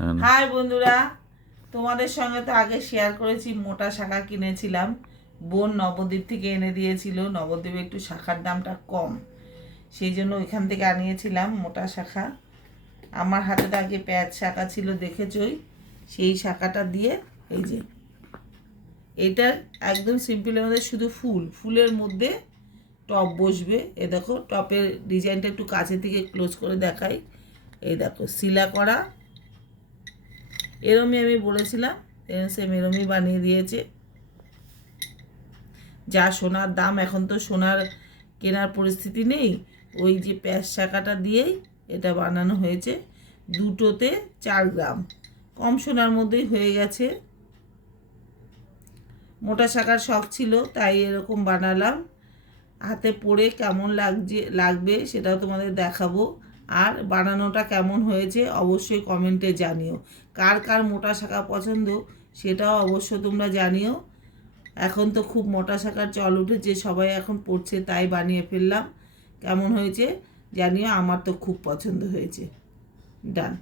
High বন্ধুরা, তোমাদের সঙ্গে তো আগে শেয়ার করেছি মোটা শাখা কিনেছিলাম। বোন নবদ্বীপ থেকে এনে দিয়েছিল। নবদ্বীপে একটু শাখার দামটা কম, সেই জন্য ওইখান থেকে আনিয়েছিলাম মোটা শাখা। আমার হাতে তো আগে প্যাঁচ শাখা ছিল, দেখেছই। সেই শাখাটা দিয়ে এই যে এটা একদম সিম্পলের মধ্যে শুধু ফুলের মধ্যে টপ বসবে। এ দেখো, টপের ডিজাইনটা একটু কাছে থেকে ক্লোজ করে দেখাই। এই দেখো, শিলা করা। এরমই আমি বলেছিলাম, সেম এরমই বানিয়ে দিয়েছে। যা সোনার দাম, এখন তো সোনার কেনার পরিস্থিতি নেই। ওই যে প্যাঁচ শাখাটা দিয়েই এটা বানানো হয়েছে। দুটোতে 4 গ্রাম, কম সোনার মধ্যেই হয়ে গেছে। মোটা শাখার শখ ছিল, তাই এরকম বানালাম। হাতে পরে কেমন লাগবে সেটাও তোমাদের দেখাবো। আর বানানোটা কেমন হয়েছে অবশ্যই কমেন্টে জানিও। কার কার মোটা শাখা পছন্দ সেটাও অবশ্য তোমরা জানিও। এখন তো খুব মোটা শাখার চল উঠেছে, সবাই এখন পড়ছে, তাই বানিয়ে ফেললাম। কেমন হয়েছে জানিও, আমার তো খুব পছন্দ হয়েছে। ডান।